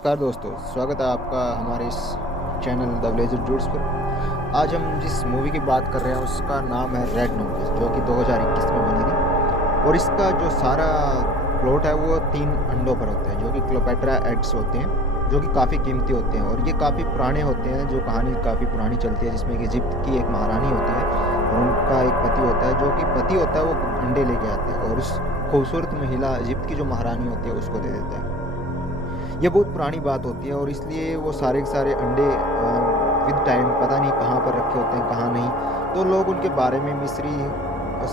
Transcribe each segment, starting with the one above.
नमस्कार दोस्तों, स्वागत है आपका हमारे इस चैनल द विलेज ड्यूड्स पर। आज हम जिस मूवी की बात कर रहे हैं उसका नाम है रेड नोटिस, जो कि 2021 में बनी थी। और इसका जो सारा प्लॉट है वो 3 अंडों पर होता है, जो कि क्लोपेट्रा एग्स होते हैं, जो कि काफ़ी कीमती होते हैं और ये काफ़ी पुराने होते हैं। जो कहानी काफ़ी पुरानी चलती है, जिसमें कि इजिप्ट की एक महारानी होती है और उनका एक पति होता है। जो कि पति होता है वो अंडे लेके आता है और उस खूबसूरत महिला इजिप्ट की जो महारानी होती है उसको दे देता है। ये बहुत पुरानी बात होती है और इसलिए वो सारे के सारे अंडे विद टाइम पता नहीं कहाँ पर रखे होते हैं, कहाँ नहीं। तो लोग उनके बारे में मिस्ट्री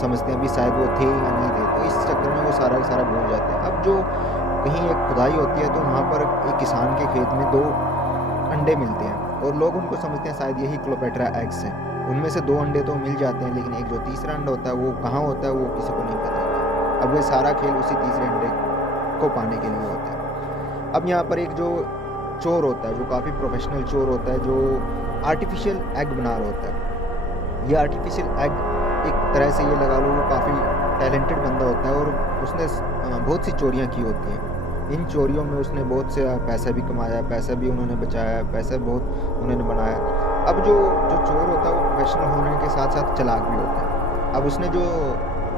समझते हैं भी शायद वो थे या नहीं थे, तो इस चक्कर में वो सारा का सारा भूल जाते हैं। अब जो कहीं एक खुदाई होती है तो वहाँ पर एक किसान के खेत में 2 अंडे मिलते हैं और लोग उनको समझते हैं शायद यही क्लोपेट्रा एग्स हैं। उनमें से 2 अंडे तो मिल जाते हैं, लेकिन एक जो तीसरा अंडा होता है वो कहाँ होता है वो किसी को नहीं पता होता। अब ये सारा खेल उसी तीसरे अंडे को पाने के लिए होता है। अब यहाँ पर एक जो चोर होता है, जो काफ़ी प्रोफेशनल चोर होता है, जो आर्टिफिशियल एग बना रहा होता है। ये आर्टिफिशियल एग एक तरह से ये लगा लो, वो काफ़ी टैलेंटेड बंदा होता है और उसने बहुत सी चोरियाँ की होती हैं। इन चोरियों में उसने बहुत से पैसा भी कमाया, पैसा भी उन्होंने बचाया, पैसा बहुत उन्होंने बनाया। अब जो जो चोर होता है वो प्रोफेशनल होने के साथ साथ चालाक भी होता है। अब उसने जो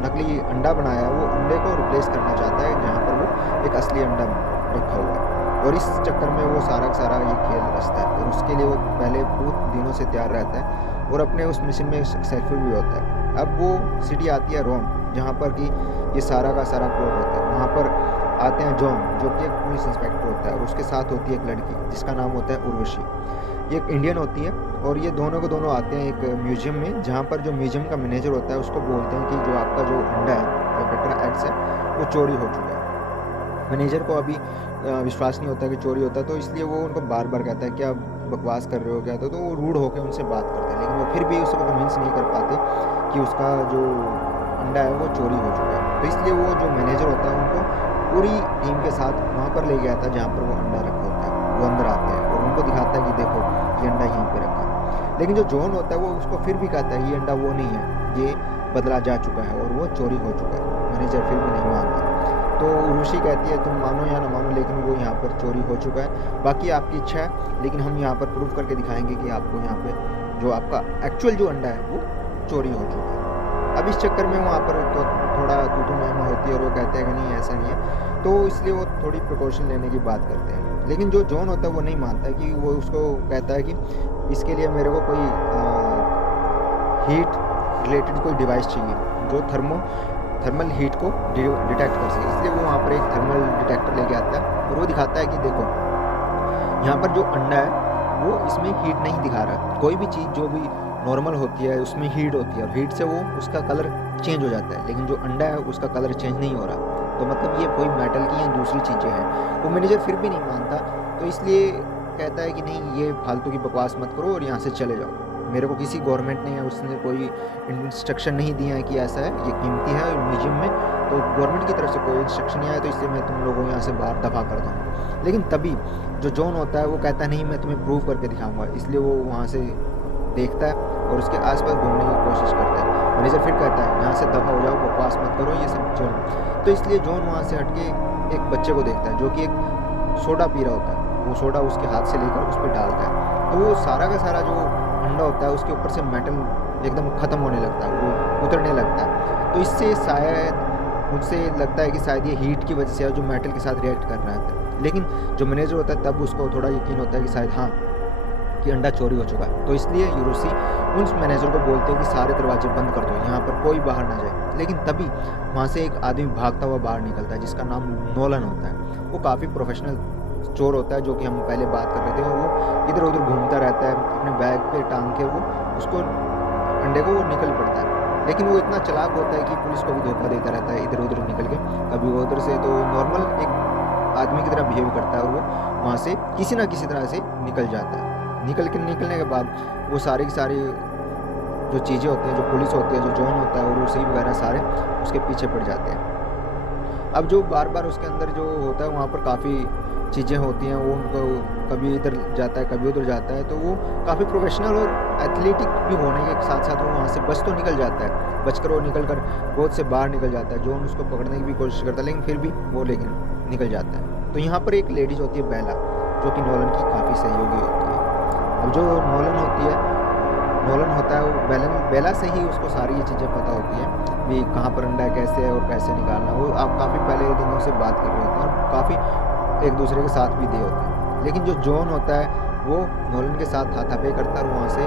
नकली अंडा बनाया है वो अंडे को रिप्लेस करना चाहता है, जहाँ पर वो एक असली अंडा रखा हुआ है। और इस चक्कर में वो सारा का सारा ये खेल रचता है और उसके लिए वो पहले बहुत दिनों से तैयार रहता है और अपने उस मिशन में सक्सेसफुल भी होता है। अब वो सिटी आती है रोम, जहाँ पर कि ये सारा का सारा प्लॉट होता है। वहाँ पर आते हैं जॉन, जो कि एक पुलिस इंस्पेक्टर होता है और उसके साथ होती है एक लड़की जिसका नाम होता है उर्वशी। ये एक इंडियन होती है और ये दोनों को दोनों आते हैं एक म्यूजियम में, जहाँ पर जो म्यूजियम का मैनेजर होता है उसको बोलते हैं कि जो आपका जो अंडा है, जो पेट्रा एग्स है, वो चोरी हो चुका है। मैनेजर को अभी विश्वास नहीं होता कि चोरी होता है, तो इसलिए वो उनको बार बार कहता है कि आप बकवास कर रहे हो क्या, तो वो रूड होकर उनसे बात करते हैं, लेकिन वो फिर भी उसको कन्विंस नहीं कर पाते कि उसका जो अंडा है वो चोरी हो चुका है। तो इसलिए वो जो मैनेजर होता है उनको पूरी टीम के साथ वहाँ पर ले गया था जहाँ पर वो अंडा रखा होता है। वो अंदर आते हैं और उनको दिखाता है कि देखो ये अंडा यहीं पर रखा है। लेकिन जो जॉन होता है वो उसको फिर भी कहता है ये अंडा वो नहीं है, ये बदला जा चुका है और वो चोरी हो चुका है। मैनेजर फिर भी नहीं मानता। तो उर्वशी कहती है तुम मानो या ना मानो, लेकिन वो यहाँ पर चोरी हो चुका है, बाकी आपकी इच्छा है, लेकिन हम यहाँ पर प्रूफ करके दिखाएंगे कि आपको यहाँ पे जो आपका एक्चुअल जो अंडा है वो चोरी हो चुका है। अब इस चक्कर में वहाँ पर तो थोड़ा तू मैं होती है और वो कहते हैं कि नहीं ऐसा नहीं है, तो इसलिए वो थोड़ी प्रिकॉशन लेने की बात करते हैं। लेकिन जो जॉन होता है वो नहीं मानता, कि वो उसको कहता है कि इसके लिए मेरे को कोई हीट रिलेटेड कोई डिवाइस चाहिए जो थर्मल हीट को डिटेक्ट कर सके। इसलिए वो वहाँ पर एक थर्मल डिटेक्टर लेके आता है और वो दिखाता है कि देखो यहाँ पर जो अंडा है वो इसमें हीट नहीं दिखा रहा। कोई भी चीज़ जो भी नॉर्मल होती है उसमें हीट होती है और हीट से वो उसका कलर चेंज हो जाता है, लेकिन जो अंडा है उसका कलर चेंज नहीं हो रहा। तो मतलब ये कोई मेटल की या दूसरी चीज़ें हैं। वो मैनेजर फिर भी नहीं मानता, तो इसलिए कहता है कि नहीं ये फालतू की बकवास मत करो और यहाँ से चले जाओ। मेरे को किसी गवर्नमेंट ने उसने कोई इंस्ट्रक्शन नहीं दिया है कि ऐसा है, ये कीमती है म्यूजियम में, तो गवर्नमेंट की तरफ से कोई इंस्ट्रक्शन नहीं आया, तो इसलिए मैं तुम लोगों को यहाँ से बाहर दफा कर दूँगा। लेकिन तभी जो जॉन होता है वो कहता है नहीं मैं तुम्हें प्रूव करके दिखाऊंगा। इसलिए वो वहाँ से देखता है और उसके आसपास घूमने की कोशिश करता है। मैनेजर फिर कहता है यहाँ से दफा हो जाओ, बकवास मत करो, ये सब जॉन। तो इसलिए जॉन वहाँ से हट के एक बच्चे को देखता है जो कि एक सोडा पी रहा होता है। वो सोडा उसके हाथ से लेकर उस पर डालता है, तो वो सारा का सारा जो अंडा होता है उसके ऊपर से मेटल एकदम ख़त्म होने लगता है, वो उतरने लगता है। तो इससे शायद मुझसे लगता है कि शायद ये हीट की वजह से जो मेटल के साथ रिएक्ट कर रहा है। लेकिन जो मैनेजर होता है तब उसको थोड़ा यकीन होता है कि शायद हाँ कि अंडा चोरी हो चुका है। तो इसलिए यूरोसी उस मैनेजर को बोलते हैं कि सारे दरवाजे बंद कर दो, यहाँ पर कोई बाहर ना जाए। लेकिन तभी वहाँ से एक आदमी भागता हुआ बाहर निकलता है जिसका नाम नोलन होता है। वो काफ़ी प्रोफेशनल चोर होता है, जो कि हम पहले बात कर रहे थे। वो इधर उधर घूमता रहता है, अपने बैग पे टांग के वो उसको अंडे को वो निकल पड़ता है। लेकिन वो इतना चालाक होता है कि पुलिस को भी धोखा देता रहता है इधर उधर निकल के। कभी वो उधर से तो नॉर्मल एक आदमी की तरह बिहेव करता है और वो वहाँ से किसी ना किसी तरह से निकल जाता है। निकलने के बाद वो सारे की सारी जो चीज़ें होती हैं, जो पुलिस होती है, जो जॉन होता है और उसी वगैरह सारे उसके पीछे पड़ जाते हैं। अब जो बार बार उसके अंदर जो होता है वहाँ पर काफ़ी चीज़ें होती हैं, वो उनको कभी इधर जाता है कभी उधर जाता है। तो वो काफ़ी प्रोफेशनल और एथलेटिक भी होने के साथ साथ वो वहाँ से बच तो निकल जाता है, बचकर वो निकल कर बहुत से बाहर निकल जाता है। जॉन उसको पकड़ने की भी कोशिश करता है, लेकिन फिर भी वो निकल जाता है। तो यहाँ पर एक लेडीज़ होती है बेला, जो कि नोलन की काफ़ी सहयोगी होती है। अब जो नोलन होता है वो बेला से ही उसको सारी ये चीज़ें पता होती हैं कि कहाँ पर अंडा है, कैसे है और कैसे निकालना। वो आप काफ़ी पहले दिनों से बात कर रहे होते हैं और काफ़ी एक दूसरे के साथ भी दे होते हैं। लेकिन जो जॉन होता है वो नोलन के साथ हाथापाई करता है और वहाँ से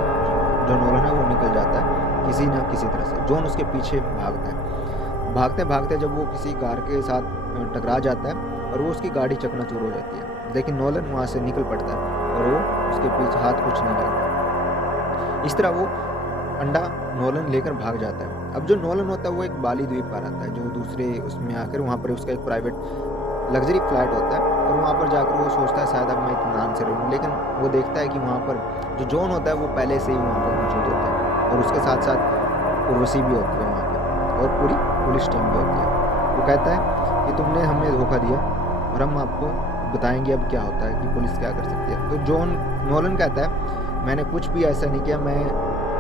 जो नोलन है वो निकल जाता है किसी न किसी तरह से। जॉन उसके पीछे भागता है। भागते भागते जब वो किसी कार के साथ टकरा जाता है और वो उसकी गाड़ी चकनाचूर हो जाती है, लेकिन नोलन वहाँ से निकल पड़ता है और वो उसके पीछे हाथ कुछ नहीं लगता। इस तरह वो अंडा नोलन लेकर भाग जाता है। अब जो नोलन होता है वो एक बाली द्वीप पर आता है, जो दूसरे उसमें आकर वहाँ पर उसका एक प्राइवेट लग्जरी फ्लैट होता है और वहाँ पर जाकर वो सोचता है शायद अब मैं इत्मीनान से रहूँ। लेकिन वो देखता है कि वहाँ पर जो जॉन होता है वो पहले से ही वहाँ पर मौजूद होता है और उसके साथ साथ उर्वशी भी होती है वहाँ पर और पूरी पुलिस टीम भी होती है। वो कहता है कि तुमने हमें धोखा दिया और हम आपको बताएंगे अब क्या होता है कि पुलिस क्या कर सकती है। तो नोलन कहता है मैंने कुछ भी ऐसा नहीं किया, मैं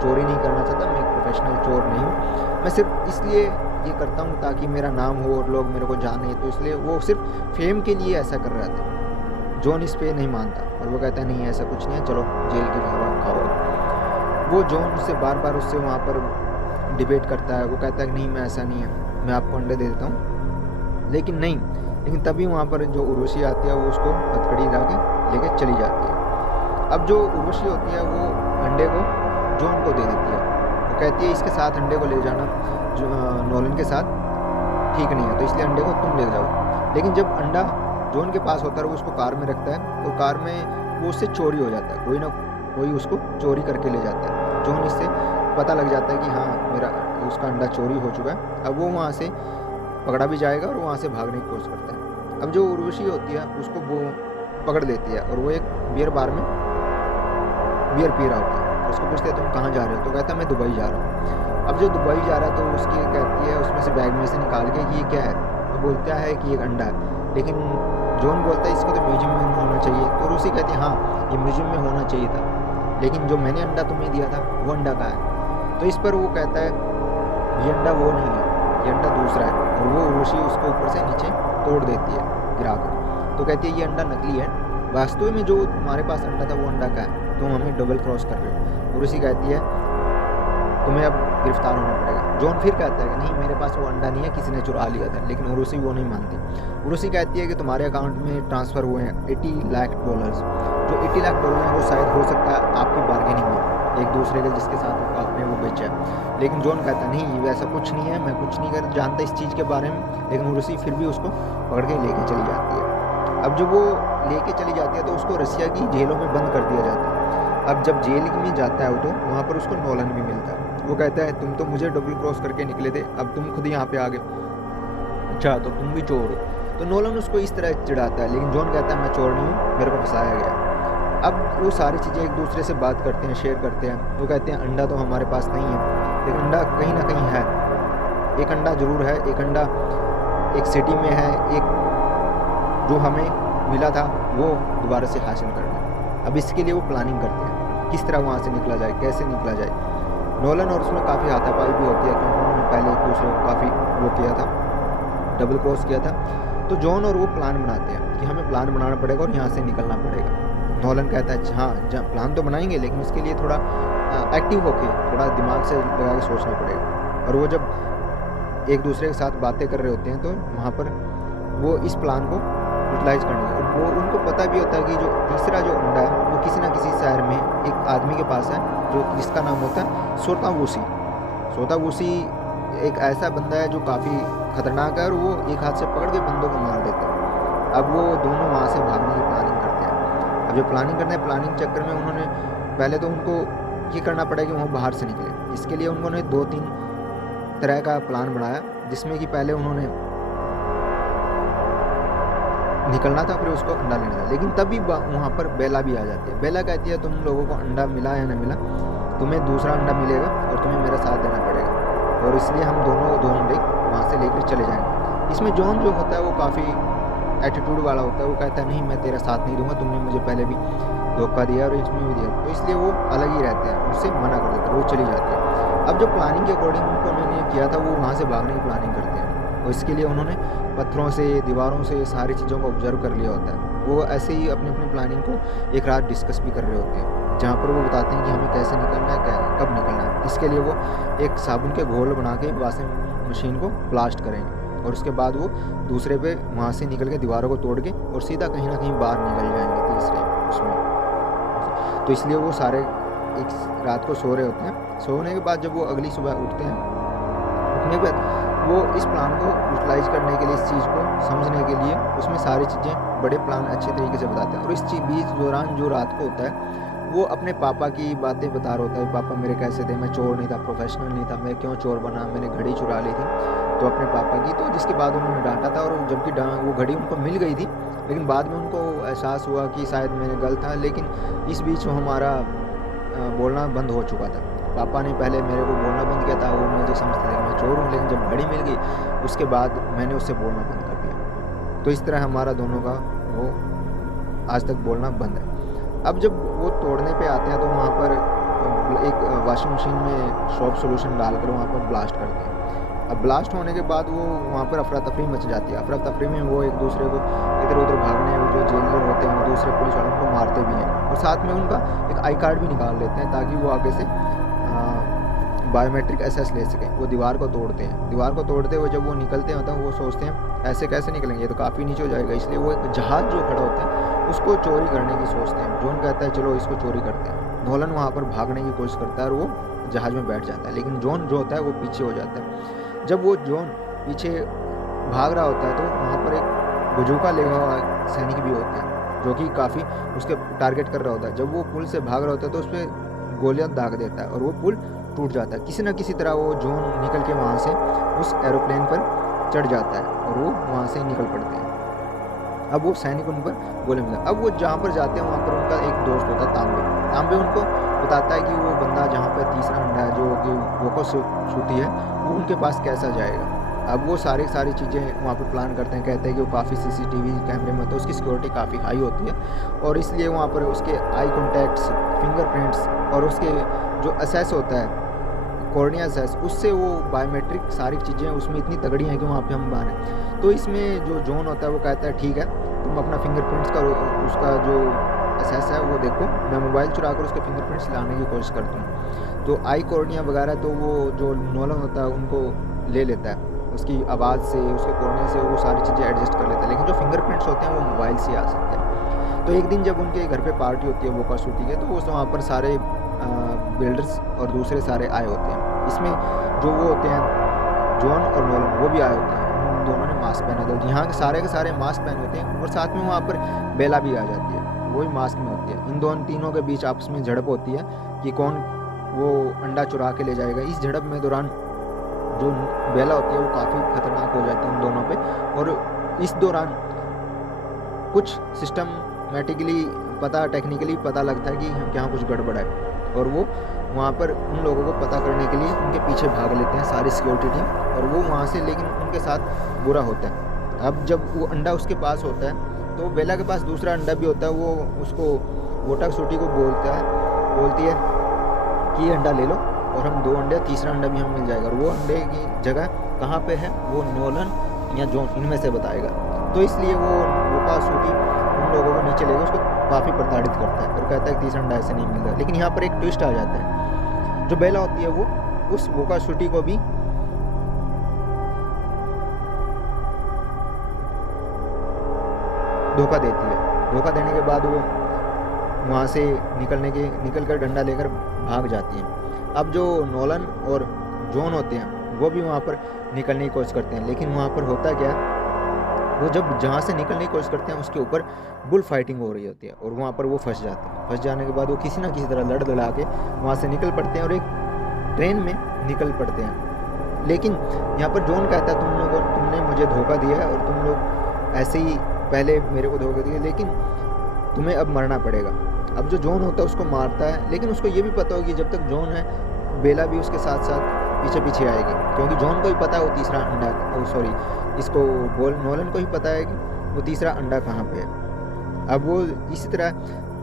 चोरी नहीं करना चाहता, मैं एक प्रोफेशनल चोर नहीं हूँ, मैं सिर्फ इसलिए ये करता हूँ ताकि मेरा नाम हो और लोग मेरे को जाने। तो इसलिए वो सिर्फ फेम के लिए ऐसा कर रहा था। जॉन इस पे नहीं मानता और वो कहता है नहीं ऐसा कुछ नहीं है, चलो जेल की हवा खाओ। वो जॉन उससे बार बार उससे वहाँ पर डिबेट करता है। वो कहता है कि नहीं मैं ऐसा नहीं है, मैं आपको अंडे दे देता हूँ, लेकिन तभी वहाँ पर जो उर्वशी आती है वो उसको हथकड़ी ला के लेके चली जाती है। अब जो उर्वशी होती है वो अंडे को जॉन को दे देती है। वो कहती है इसके साथ अंडे को ले जाना जो नोलन के साथ ठीक नहीं है, तो इसलिए अंडे को तुम ले जाओ। लेकिन जब अंडा जॉन के पास होता है वो उसको कार में रखता है और कार में वो उससे चोरी हो जाता है, कोई ना कोई उसको चोरी करके ले जाता है। जॉन इससे पता लग जाता है कि हाँ उसका अंडा चोरी हो चुका है। अब वो वहाँ से पकड़ा भी जाएगा और वहाँ से भागने की कोशिश करता है। अब जो उर्वशी होती है उसको वो पकड़ लेती है और वो एक बियर बार में बियर पी रहा होता है। उसको पूछते हैं तुम कहाँ जा रहे हो, तो कहता है मैं दुबई जा रहा हूँ। अब जो दुबई जा रहा है तो उसकी कहती है उसमें से बैग में से निकाल के कि ये क्या है, तो बोलता है कि एक अंडा है। लेकिन जॉन बोलता है इसको तो म्यूजियम में होना चाहिए। तो रूसी कहती है हाँ ये म्यूजियम में होना चाहिए था, लेकिन जो मैंने अंडा तुम्हें दिया था वो अंडा कहाँ है। तो इस पर वो कहता है ये अंडा वो नहीं है, ये अंडा दूसरा है। और वो रूसी उसको ऊपर से नीचे तोड़ देती है गिरा कर। तो कहती है ये अंडा नकली है, वास्तव में जो तुम्हारे पास अंडा था वो अंडा का है, तुम हमें डबल क्रॉस कर रहे हो। रूसी कहती है तुम्हें अब गिरफ्तार होना पड़ेगा। जॉन फिर कहता है कि नहीं मेरे पास वो अंडा नहीं है, किसी ने चुरा लिया था। लेकिन उर्वशी वो नहीं मानती। उर्वशी कहती है कि तुम्हारे अकाउंट में ट्रांसफ़र हुए हैं $80 लाख। जो $80 लाख है वो शायद हो सकता है आपकी बार्गेनिंग में एक दूसरे के जिसके साथ आपने वो बेचा है। लेकिन जॉन कहता नहीं वैसा कुछ नहीं है, मैं कुछ नहीं कर जानता इस चीज़ के बारे में। लेकिन उर्वशी फिर भी उसको पकड़ के लेके चली जाती है। अब जब वो लेके चली जाती है तो उसको रसिया की जेलों में बंद कर दिया जाता है। अब जब जेल में जाता है वो तो वहाँ पर उसको नोलन भी मिलता है। वो कहता है तुम तो मुझे डबल क्रॉस करके निकले थे, अब तुम खुद यहाँ पे आ गए, अच्छा तो तुम भी चोर हो। तो नोलन उसको इस तरह चिढ़ाता है। लेकिन जॉन कहता है मैं चोर नहीं हूँ, मेरे को फंसाया गया। अब वो सारी चीज़ें एक दूसरे से बात करते हैं, शेयर करते हैं। वो कहते हैं अंडा तो हमारे पास नहीं है, लेकिन अंडा कहीं ना कहीं है। एक अंडा ज़रूर है, एक अंडा एक सिटी में है, एक जो हमें मिला था वो दोबारा से हासिल करना। अब इसके लिए वो प्लानिंग करते हैं किस तरह वहाँ से निकला जाए, कैसे निकला जाए। नोलन और उसमें काफ़ी हाथापाई भी होती है क्योंकि उन्होंने पहले एक दूसरे को काफ़ी वो किया था, डबल क्रॉस किया था। तो जॉन और वो प्लान बनाते हैं कि हमें प्लान बनाना पड़ेगा और यहाँ से निकलना पड़ेगा। नोलन कहता है हाँ प्लान तो बनाएंगे, लेकिन उसके लिए थोड़ा एक्टिव होके थोड़ा दिमाग से लगा के सोचना पड़ेगा। और वो जब एक दूसरे के साथ बातें कर रहे होते हैं तो वहाँ पर वो इस प्लान को यूटिलाइज करने और वो उनको पता भी होता है कि जो तीसरा जो अंडा है वो किसी ना किसी शहर में एक आदमी के पास है जो जिसका नाम होता है सोतावूसी। एक ऐसा बंदा है जो काफ़ी खतरनाक है और वो एक हाथ से पकड़ के बंदों को मार देता है। अब वो दोनों वहाँ से भागने की प्लानिंग करते हैं। अब जो प्लानिंग करते हैं, प्लानिंग चक्कर में उन्होंने पहले तो उनको ये करना पड़ेगा कि वो बाहर से निकले। इसके लिए उन्होंने 2-3 तरह का प्लान बनाया, जिसमें कि पहले उन्होंने निकलना था, फिर उसको अंडा लेना था। लेकिन तभी वहाँ पर बेला भी आ जाती है। बेला कहती है तुम लोगों को अंडा मिला या ना मिला, तुम्हें दूसरा अंडा मिलेगा और तुम्हें मेरा साथ देना पड़ेगा, और इसलिए हम दोनों अंडे वहाँ से लेकर चले जाएंगे। इसमें जॉन जो होता है वो काफ़ी एटीट्यूड वाला होता है। वो कहता है नहीं मैं तेरा साथ नहीं दूंगा, तुमने मुझे पहले भी धोखा दिया और इसमें भी दिया, तो इसलिए वो अलग ही रहते हैं, उससे मना कर देते हैं, वो चली जाती है। अब जो प्लानिंग के अकॉर्डिंग उन्होंने किया था वो वहाँ से भागने की प्लानिंग करते हैं। और इसके लिए उन्होंने पत्थरों से, दीवारों से सारी चीज़ों को ऑब्जर्व कर लिया होता है। वो ऐसे ही अपनी अपनी प्लानिंग को एक रात डिस्कस भी कर रहे होते हैं, जहाँ पर वो बताते हैं कि हमें कैसे निकलना है, कब निकलना है। इसके लिए वो एक साबुन के घोल बना के वॉशिंग मशीन को ब्लास्ट करेंगे और उसके बाद वो दूसरे पे वहाँ से निकल के दीवारों को तोड़ के और सीधा कहीं ना कहीं बाहर निकल जाएंगे तीसरे उसमें। तो इसलिए वो सारे एक रात को सो रहे होते हैं। सोने के बाद जब वो अगली सुबह उठते हैं, उठने के बाद वो इस प्लान को यूटिलाइज करने के लिए, इस चीज़ को समझने के लिए उसमें सारी चीज़ें, बड़े प्लान अच्छे तरीके से बताते हैं। और इस बीच दौरान जो रात को होता है वो अपने पापा की बातें बता रहा होता है। पापा मेरे कैसे थे, मैं चोर नहीं था, प्रोफेशनल नहीं था, मैं क्यों चोर बना, मैंने घड़ी चुरा ली थी तो अपने पापा की। तो जिसके बाद उन्होंने डांटा था और जबकि वो घड़ी उनको मिल गई थी, लेकिन बाद में उनको एहसास हुआ कि शायद मैंने गलत था। लेकिन इस बीच हमारा बोलना बंद हो चुका था। पापा ने पहले मेरे को बोलना बंद किया था, वो मुझे समझते थे कि मैं चोर हूँ, लेकिन जब घड़ी मिल गई उसके बाद मैंने उससे बोलना बंद कर दिया। तो इस तरह हमारा दोनों का वो आज तक बोलना बंद है। अब जब वो तोड़ने पे आते हैं तो वहाँ पर एक वॉशिंग मशीन में शॉप सोल्यूशन डालकर वहाँ पर ब्लास्ट करते हैं। अब ब्लास्ट होने के बाद वो वहाँ पर अफरा तफरी मच जाती है। अफरा तफरी में वो एक दूसरे को इधर उधर भागने, जो जेलर होते हैं वो दूसरे पुलिस वालों को मारते भी हैं और साथ में उनका एक आई कार्ड भी निकाल लेते हैं ताकि वो आगे से बायोमेट्रिक एसेस ले सकें। वो दीवार को तोड़ते हैं। दीवार को तोड़ते हुए जब वो निकलते हैं तो वो सोचते हैं ऐसे कैसे निकलेंगे, तो काफ़ी नीचे हो जाएगा। इसलिए वो एक जहाज़ जो खड़ा होता है उसको चोरी करने की सोचते हैं। जॉन कहता है चलो इसको चोरी करते हैं। नोलन वहाँ पर भागने की कोशिश करता है और वो जहाज़ में बैठ जाता है, लेकिन जॉन जो होता है वो पीछे हो जाता है। जब वो जॉन पीछे भाग रहा होता है तो वहाँ पर एक बजूका लेगा हुआ सैनिक भी होता है जो कि काफ़ी उसके टारगेट कर रहा होता है। जब वो पुल से भाग रहा होता है तो उस पर गोलियां दाग देता है और वो पुल टूट जाता है। किसी न किसी तरह वो जॉन निकल के वहाँ से उस एरोप्लेन पर चढ़ जाता है और वो वहाँ से निकल पड़ते हैं। अब वो सैनिक उन पर गोले मिला। अब वो जहाँ पर जाते हैं वहाँ पर उनका एक दोस्त होता है तांबे उनको बताता है कि वो बंदा जहाँ पर तीसरा अंडा है जो कि वोको सूती है वो उनके पास कैसा जाएगा। अब वो सारी चीज़ें वहाँ पर प्लान करते हैं। कहते हैं कि वो काफ़ी CCTV कैमरे में होता है, उसकी सिक्योरिटी काफ़ी हाई होती है और इसलिए वहाँ पर उसके आई कॉन्टैक्ट्स, फिंगरप्रिंट्स और उसके जो असेस होता है कॉर्निया असेस, उससे वो बायोमेट्रिक सारी चीज़ें उसमें इतनी तगड़ी हैं कि वहाँ पे हम मारें। तो इसमें जो जॉन होता है वो कहता है ठीक है तुम अपना फिंगरप्रिंट्स का उसका जो असेस है वो देखो, मैं मोबाइल चुरा कर उसके फिंगरप्रिंट्स लाने की कोशिश करता हूँ। तो आई कॉर्निया वगैरह तो वो जो नोलन होता है उनको ले लेता है, उसकी आवाज़ से, उसके कॉर्निया से वो सारी चीज़ें एडजस्ट कर लेता है। लेकिन जो फिंगरप्रिंट्स होते हैं वो मोबाइल से आ सकते हैं। तो एक दिन जब उनके घर पे पार्टी होती है वोका सूती के, तो वो वहाँ पर सारे बिल्डर्स और दूसरे सारे आए होते हैं। इसमें जो वो होते हैं जॉन और नोलन वो भी आए होते हैं। उन दोनों ने मास्क पहना होता है। यहाँ के सारे मास्क पहने होते हैं और साथ में वहाँ पर बेला भी आ जाती है, वही मास्क में होती है। इन तीनों के बीच आपस में झड़प होती है कि कौन वो अंडा चुरा के ले जाएगा। इस झड़प में दौरान जो बेला होती है वो काफ़ी खतरनाक हो जाती है उन दोनों पे और इस दौरान कुछ सिस्टमेटिकली टेक्निकली पता लगता है कि यहाँ कुछ गड़बड़ है और वो वहाँ पर उन लोगों को पता करने के लिए उनके पीछे भाग लेते हैं सारी सिक्योरिटी टीम और वो वहाँ से, लेकिन उनके साथ बुरा होता है। अब जब वो अंडा उसके पास होता है तो बेला के पास दूसरा अंडा भी होता है। वो उसको वोका सूती को बोलती है कि ये अंडा ले लो और हम 2 अंडे, तीसरा अंडा भी हमें मिल जाएगा। और वो अंडे की जगह कहाँ पे है वो नोलन या जॉन इनमें से बताएगा। तो इसलिए वो वोका सूती उन लोगों को नीचे लेकर उसको काफ़ी प्रताड़ित करता है और कहता है कि तीसरा अंडा ऐसे नहीं मिलता। लेकिन यहाँ पर एक ट्विस्ट आ जाता है। जो बेला होती है वो उस वोका सूती को भी धोखा देती है। धोखा देने के बाद वो वहाँ से निकल कर डंडा लेकर भाग जाती है। अब जो नोलन और जॉन होते हैं वो भी वहाँ पर निकलने की कोशिश करते हैं, लेकिन वहाँ पर होता क्या है, वो जब जहाँ से निकलने की कोशिश करते हैं उसके ऊपर बुल फाइटिंग हो रही होती है और वहाँ पर वो फंस जाते हैं। फंस जाने के बाद वो किसी ना किसी तरह लड़ा के वहाँ से निकल पड़ते हैं और एक ट्रेन में निकल पड़ते हैं। लेकिन यहाँ पर जॉन कहता है तुमने मुझे धोखा दिया है और तुम लोग ऐसे ही पहले मेरे को धोखा दिया, लेकिन तुम्हें अब मरना पड़ेगा। अब जो जॉन होता है उसको मारता है, लेकिन उसको ये भी पता होगी जब तक जॉन है बेला भी उसके साथ साथ पीछे आएगी, क्योंकि जॉन को ही पता है वो तीसरा अंडा, इसको नोलन को ही पता है कि वो तीसरा अंडा कहाँ पे है। अब वो इसी तरह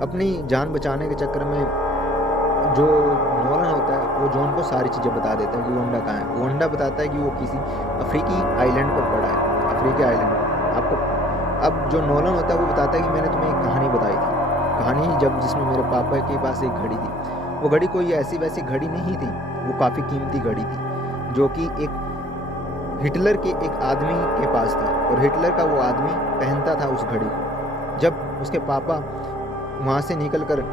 अपनी जान बचाने के चक्कर में जो नोलन होता है वो जॉन को सारी चीज़ें बता देता है कि वो अंडा कहाँ है। वो अंडा बताता है कि वो किसी अफ्रीकी आइलैंड पर पड़ा है, अफ्रीकी आइलैंड आपको। अब जो नोलन होता है वो बताता है कि मैंने तुम्हें एक कहानी बताई थी, कहानी जब जिसमें मेरे पापा के पास एक घड़ी थी। वो घड़ी कोई ऐसी वैसी घड़ी नहीं थी, वो काफ़ी कीमती घड़ी थी जो कि एक हिटलर के एक आदमी के पास थी, और हिटलर का वो आदमी पहनता था उस घड़ी को। जब उसके पापा वहाँ से निकल कर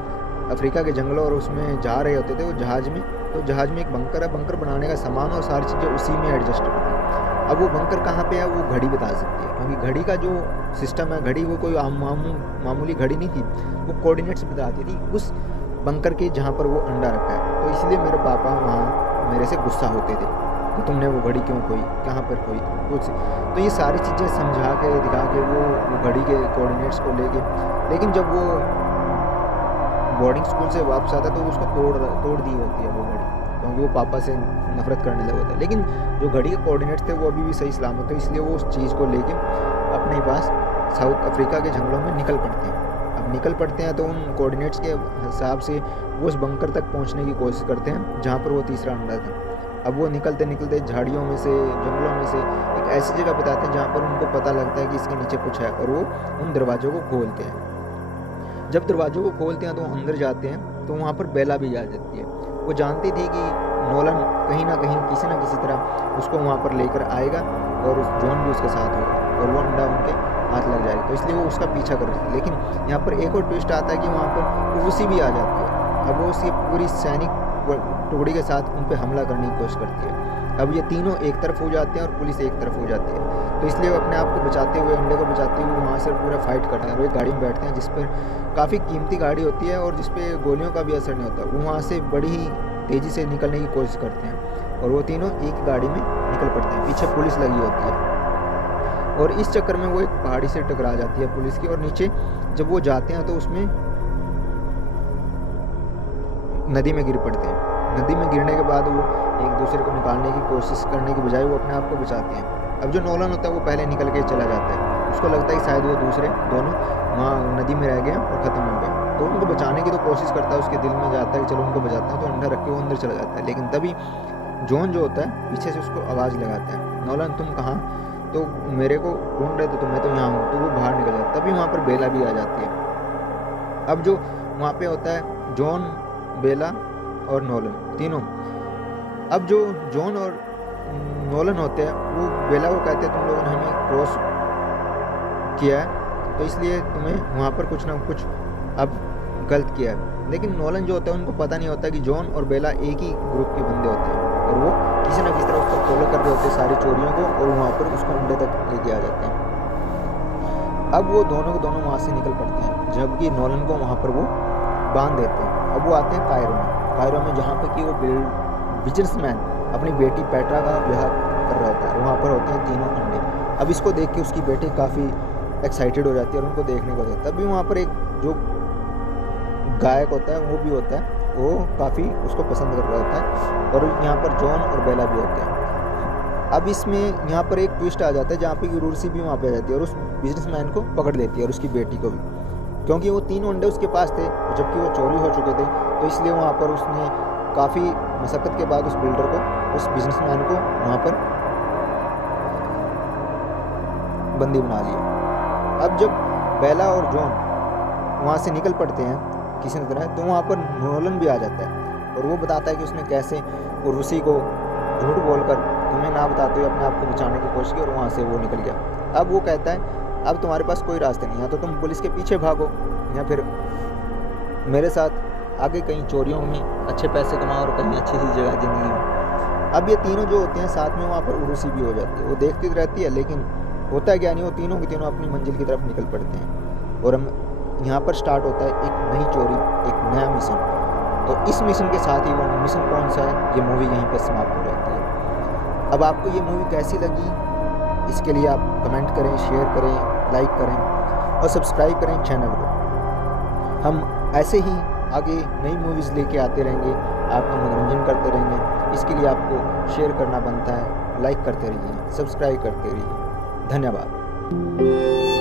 अफ्रीका के जंगलों और उसमें जा रहे होते थे वो जहाज़ में, तो जहाज़ में एक बंकर है, बंकर बनाने का सामान और सारी चीज़ें उसी में एडजस्ट होती है। अब वो बंकर कहाँ पे है वो घड़ी बता सकती है, क्योंकि घड़ी का जो सिस्टम है, घड़ी वो कोई मामूली घड़ी नहीं थी, वो कोऑर्डिनेट्स बताती थी उस बंकर के जहाँ पर वो अंडा रखा है। तो इसलिए मेरे पापा वहाँ मेरे से गुस्सा होते थे कि तुमने वो घड़ी क्यों खोई, कहाँ पर खोई कुछ। तो ये सारी चीज़ें समझा के दिखा के वो घड़ी के कोऑर्डिनेट्स को लेके, लेकिन जब वो बोर्डिंग स्कूल से वापस आता है तो उसको तोड़ दी होती है वो घड़ी, क्योंकि वो पापा से नफरत करने लगा होता है। लेकिन जो घड़ी के कोऑर्डिनेट्स थे वो अभी भी सही सलामत थे, इसलिए वो उस चीज़ को लेके अपने पास साउथ अफ्रीका के जंगलों में निकल पड़ते हैं। अब निकल पड़ते हैं तो उन कोऑर्डिनेट्स के हिसाब से वो उस बंकर तक पहुंचने की कोशिश करते हैं जहां पर वो तीसरा अंडा था। अब वो निकलते निकलते झाड़ियों में से, जंगलों में से एक ऐसी जगह बताते हैं जहाँ पर उनको पता लगता है कि इसके नीचे कुछ है, और वो उन दरवाज़ों को खोलते हैं। जब दरवाज़ों को खोलते हैं तो अंदर जाते हैं तो वहाँ पर बेला भी आ जाती है। वो जानती थी कि नोलन कहीं ना कहीं किसी न किसी तरह उसको वहाँ पर लेकर आएगा और जॉन भी उसके साथ होगा और वो अंडा उनके हाथ लग जाएगा, तो इसलिए वो उसका पीछा कर रही थी। लेकिन यहाँ पर एक और ट्विस्ट आता है कि वहाँ पर रूसी भी आ जाती है। अब वो उसकी पूरी सैनिक टुकड़ी के साथ उन पर हमला करने की कोशिश करती है। अब ये तीनों एक तरफ हो जाते हैं और पुलिस एक तरफ हो जाती है, तो इसलिए वो अपने आप को बचाते हुए, अंडे को बचाते हुए वहाँ से पूरा फाइट करते हैं। वो एक गाड़ी में बैठते हैं जिस पर काफ़ी कीमती गाड़ी होती है और जिस पे गोलियों का भी असर नहीं होता। वो वहाँ से बड़ी ही तेज़ी से निकलने की कोशिश करते हैं और वो तीनों एक गाड़ी में निकल पड़ते हैं। पीछे पुलिस लगी होती है और इस चक्कर में वो एक पहाड़ी से टकरा जाती है पुलिस की, और नीचे जब वो जाते हैं तो उसमें नदी में गिर पड़ते हैं। नदी में गिरने के बाद वो एक दूसरे को निकालने की कोशिश करने की बजाय वो अपने आप को बचाते हैं। अब जो नोलन होता है वो पहले निकल के चला जाता है, उसको लगता है कि शायद वो दूसरे दोनों वहाँ नदी में रह गए और ख़त्म हो गए, तो उनको बचाने की तो कोशिश करता है। उसके दिल में जाता है कि चलो उनको बचाता है, तो अंडा रख के वो अंदर चला जाता है। लेकिन तभी जॉन जो होता है पीछे से उसको आवाज़ लगाता है, नोलन तुम कहाँ? तो मेरे को ढूंढ रहे थे, तो मैं तो यहाँ हूँ। तो वो बाहर निकल जाता है। तभी वहाँ पर बेला भी आ जाती है। अब जो वहाँ पे होता है जॉन, बेला और नोलन तीनों। अब जो जॉन और नोलन होते हैं वो बेला को कहते हैं तुम लोगों ने हमें क्रॉस किया है, तो इसलिए तुम्हें वहाँ पर कुछ ना कुछ अब गलत किया है। लेकिन नोलन जो होता है उनको पता नहीं होता कि जॉन और बेला एक ही ग्रुप के बंदे होते हैं और वो किसी न किसी तरह उसको फॉलो कर रहे होते हैं सारी चोरियों को, और वहाँ पर उसको अंडे तक लेके आ जाते हैं। अब वो दोनों के दोनों वहाँ से निकल पड़ते हैं, जबकि नोलन को वहाँ पर वो बांध देते हैं। अब वो आते हैं कायरो में जहाँ पर कि वो बिजनेसमैन अपनी बेटी पेट्रा का ब्याह कर रहा होता है। वहाँ पर होते हैं तीनों अंडे। अब इसको देख के उसकी बेटी काफ़ी एक्साइटेड हो जाती है और उनको देखने को देता है। तभी वहाँ पर एक जो गायक होता है वो भी होता है, वो काफ़ी उसको पसंद कर रहा होता है, और यहाँ पर जॉन और बेला भी होते हैं। अब इसमें यहाँ पर एक ट्विस्ट आ जाता है जहाँ पे रूसी भी वहाँ पे आ जाती है और उस बिजनेसमैन को पकड़ लेती है और उसकी बेटी को भी, क्योंकि वो तीनों अंडे उसके पास थे जबकि वो चोरी हो चुके थे। तो इसलिए वहाँ पर उसने काफ़ी मशक्क़त के बाद उस बिल्डर को, उस बिजनेसमैन को वहाँ पर बंदी बना लिया। अब जब बेला और जॉन वहाँ से निकल पड़ते हैं किसी तरह, तो वहाँ पर नोलन भी आ जाता है और वो बताता है कि उसने कैसे वो रूसी को झूठ बोलकर तुम्हें ना बताते हुए अपने आप को बचाने की कोशिश की और वहाँ से वो निकल गया। अब वो कहता है अब तुम्हारे पास कोई रास्ता नहीं है, तो तुम पुलिस के पीछे भागो या फिर मेरे साथ आगे कहीं चोरियों में अच्छे पैसे कमाओ और कहीं अच्छी सी जगह ज़िंदगी में। अब ये तीनों जो होते हैं साथ में वहाँ पर रूसी भी हो जाती है। वो देखती रहती है लेकिन होता है क्या नहीं, वो तीनों के तीनों अपनी मंजिल की तरफ निकल पड़ते हैं और हम यहाँ पर स्टार्ट होता है एक नई चोरी, एक नया मिशन। तो इस मिशन के साथ ही वो मिशन कौन सा है, ये मूवी यहीं पर समाप्त हो जाती है। अब आपको ये मूवी कैसी लगी, इसके लिए आप कमेंट करें, शेयर करें, लाइक करें और सब्सक्राइब करें चैनल को। हम ऐसे ही आगे नई मूवीज़ लेके आते रहेंगे, आपका मनोरंजन करते रहेंगे। इसके लिए आपको शेयर करना बनता है, लाइक करते रहिए, सब्सक्राइब करते रहिए। धन्यवाद।